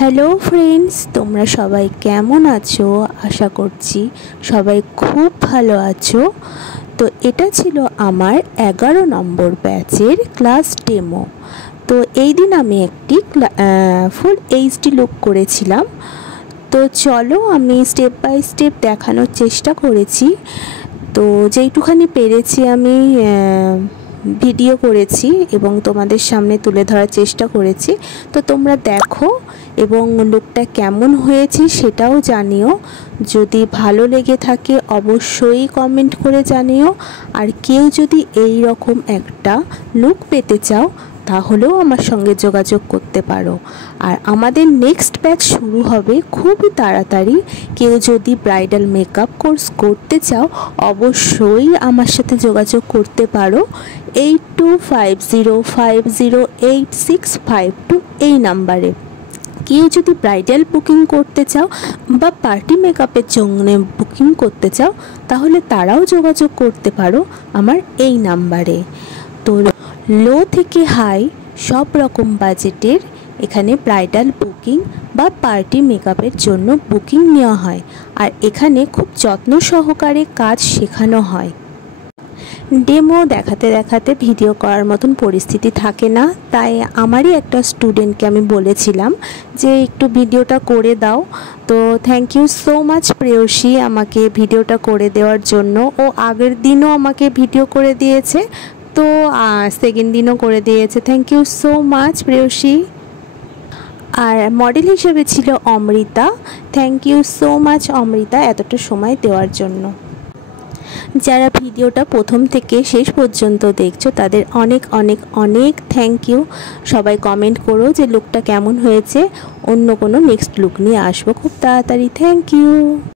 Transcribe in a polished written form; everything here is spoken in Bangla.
হ্যালো ফ্রেন্ডস, তোমরা সবাই কেমন আছো? আশা করছি সবাই খুব ভালো আছো। তো এটা ছিল আমার 11 নম্বর ব্যাচের ক্লাস ডেমো। তো এই দিন আমি একটি ফুল এইচডি লুক করেছিলাম। তো চলো আমি স্টেপ বাই স্টেপ দেখানোর চেষ্টা করেছি। তো যেইটুখানি পেরেছি আমি ভিডিও করেছি এবং তোমাদের সামনে তুলে ধরার চেষ্টা করেছি। তো তোমরা দেখো এবং লুকটা কেমন হয়েছে সেটাও জানিও। যদি ভালো লেগে থাকে অবশ্যই কমেন্ট করে জানিও। আর কেউ যদি এই রকম একটা লুক পেতে চাও তাহলেও আমার সঙ্গে যোগাযোগ করতে পারো। আর আমাদের নেক্সট ব্যাচ শুরু হবে খুবই তাড়াতাড়ি। কেউ যদি ব্রাইডাল মেকআপ কোর্স করতে চাও অবশ্যই আমার সাথে যোগাযোগ করতে পারো 8250508652 এই নাম্বারে। কেউ যদি ব্রাইডাল বুকিং করতে চাও বা পার্টি মেকআপের জন্য বুকিং করতে চাও তাহলে তারাও যোগাযোগ করতে পারো আমার এই নাম্বারে। তো লো থেকে হাই সব রকম বাজেটের এখানে ব্রাইডাল বুকিং বা পার্টি মেকআপের জন্য বুকিং নেওয়া হয়। আর এখানে খুব যত্ন সহকারে কাজ শেখানো হয়। ডেমো দেখাতে দেখাতে ভিডিও করার মতন পরিস্থিতি থাকে না, তাই আমারই একটা স্টুডেন্টকে আমি বলেছিলাম যে একটু ভিডিওটা করে দাও। তো থ্যাংক ইউ সো মাচ প্রেয়সী আমাকে ভিডিওটা করে দেওয়ার জন্য। ও আগের দিনও আমাকে ভিডিও করে দিয়েছে, তো সেকেন্ড দিনও করে দিয়েছে। Thank you so much Preyasi. আর মডেল হিসেবে ছিল Amrita. Thank you so much Amrita এতটা সময় দেওয়ার জন্য। যারা ভিডিওটা প্রথম থেকে শেষ পর্যন্ত দেখছো তাদের অনেক অনেক অনেক থ্যাংক ইউ। সবাই কমেন্ট করো যে লুকটা কেমন হয়েছে। অন্য কোনো নেক্সট লুক নিয়ে আসবো খুব তাড়াতাড়ি। Thank you.